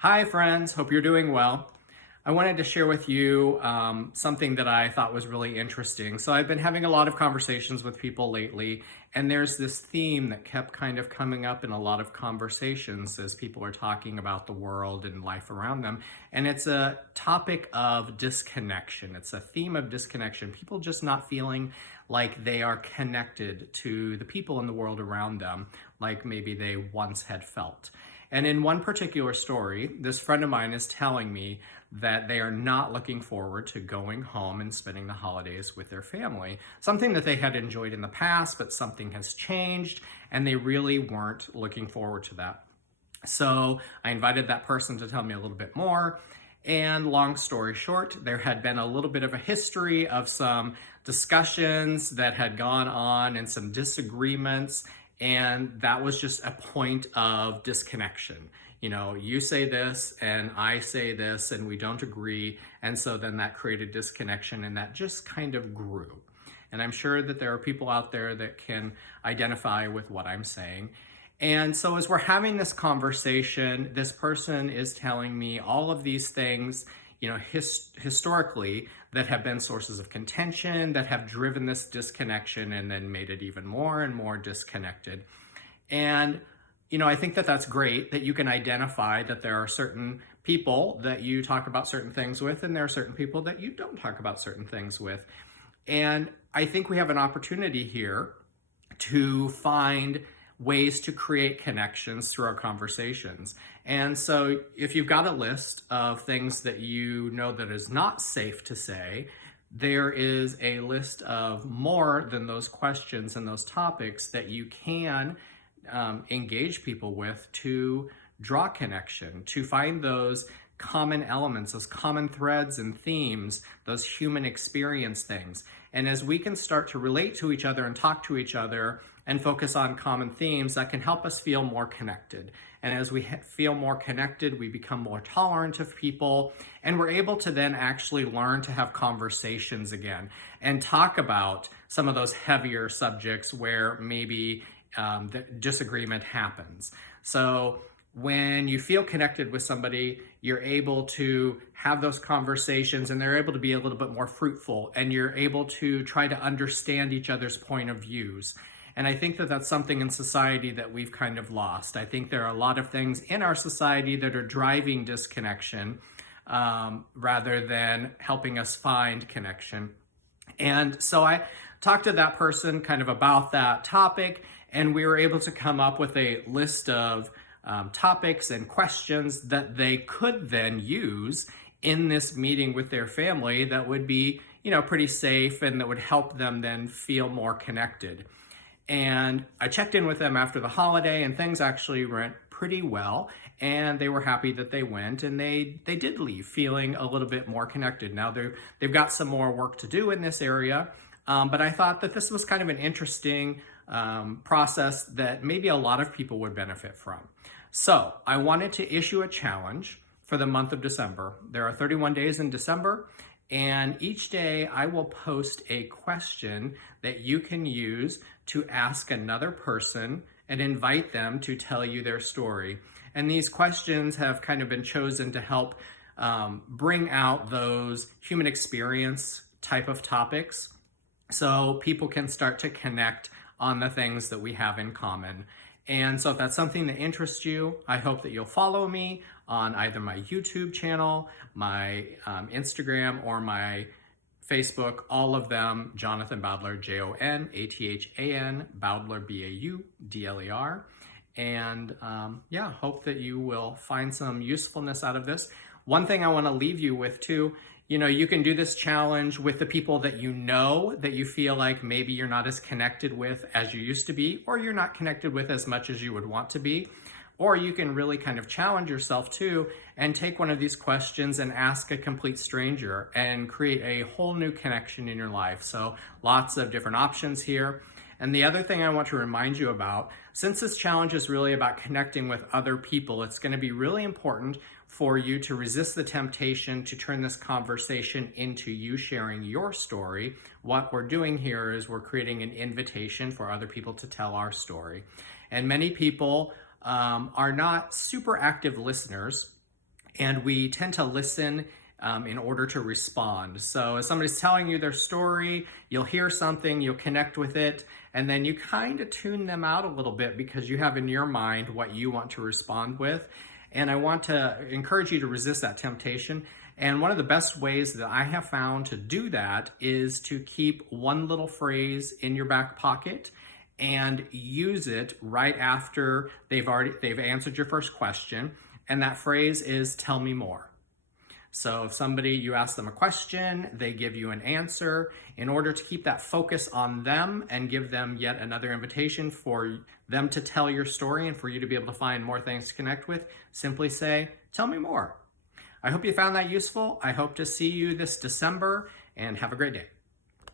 Hi, friends. Hope you're doing well. I wanted to share with you something that I thought was really interesting. So, I've been having a lot of conversations with people lately, and there's this theme that kept kind of coming up in a lot of conversations as people are talking about the world and life around them. And it's a topic of disconnection. It's a theme of disconnection. People just not feeling like they are connected to the people in the world around them, like maybe they once had felt. And in one particular story, this friend of mine is telling me that they are not looking forward to going home and spending the holidays with their family. Something that they had enjoyed in the past, but something has changed, and they really weren't looking forward to that. So I invited that person to tell me a little bit more. And long story short, there had been a little bit of a history of some discussions that had gone on and some disagreements. And that was just a point of disconnection. You know, you say this and I say this and we don't agree. And so then that created disconnection and that just kind of grew. And I'm sure that there are people out there that can identify with what I'm saying. And so as we're having this conversation, this person is telling me all of these things, you know, historically that have been sources of contention, that have driven this disconnection and then made it even more and more disconnected. And, you know, I think that that's great that you can identify that there are certain people that you talk about certain things with, and there are certain people that you don't talk about certain things with. And I think we have an opportunity here to find ways to create connections through our conversations. And so if you've got a list of things that you know that is not safe to say, there is a list of more than those questions and those topics that you can engage people with to draw connection, to find those common elements, those common threads and themes, those human experience things. And as we can start to relate to each other and talk to each other and focus on common themes, that can help us feel more connected. And as we feel more connected, we become more tolerant of people, and we're able to then actually learn to have conversations again and talk about some of those heavier subjects where maybe the disagreement happens. So when you feel connected with somebody, you're able to have those conversations and they're able to be a little bit more fruitful, and you're able to try to understand each other's point of views. And I think that that's something in society that we've kind of lost. I think there are a lot of things in our society that are driving disconnection rather than helping us find connection. And so I talked to that person kind of about that topic, and we were able to come up with a list of topics and questions that they could then use in this meeting with their family that would be, you know, pretty safe and that would help them then feel more connected. And I checked in with them after the holiday, and things actually went pretty well, and they were happy that they went, and they did leave feeling a little bit more connected. Now they've got some more work to do in this area, but I thought that this was kind of an interesting process that maybe a lot of people would benefit from. So I wanted to issue a challenge for the month of December. There are 31 days in December, and each day I will post a question that you can use to ask another person and invite them to tell you their story. And these questions have kind of been chosen to help bring out those human experience type of topics so people can start to connect on the things that we have in common. And so if that's something that interests you, I hope that you'll follow me on either my YouTube channel, my Instagram, or my Facebook, all of them, Jonathan Baudler, Jonathan, Baudler, Baudler. And yeah, hope that you will find some usefulness out of this. One thing I want to leave you with too, you know, you can do this challenge with the people that you know that you feel like maybe you're not as connected with as you used to be, or you're not connected with as much as you would want to be. Or you can really kind of challenge yourself too and take one of these questions and ask a complete stranger and create a whole new connection in your life. So lots of different options here. And the other thing I want to remind you about, since this challenge is really about connecting with other people, it's going to be really important for you to resist the temptation to turn this conversation into you sharing your story. What we're doing here is we're creating an invitation for other people to tell our story. And many people are not super active listeners. and we tend to listen in order to respond. So as somebody's telling you their story, you'll hear something, you'll connect with it, and then you kind of tune them out a little bit because you have in your mind what you want to respond with. And I want to encourage you to resist that temptation. And one of the best ways that I have found to do that is to keep one little phrase in your back pocket and use it right after they've answered your first question. And that phrase is, tell me more. So if you ask them a question, they give you an answer. In order to keep that focus on them and give them yet another invitation for them to tell your story and for you to be able to find more things to connect with, simply say, tell me more. I hope you found that useful. I hope to see you this December, and have a great day.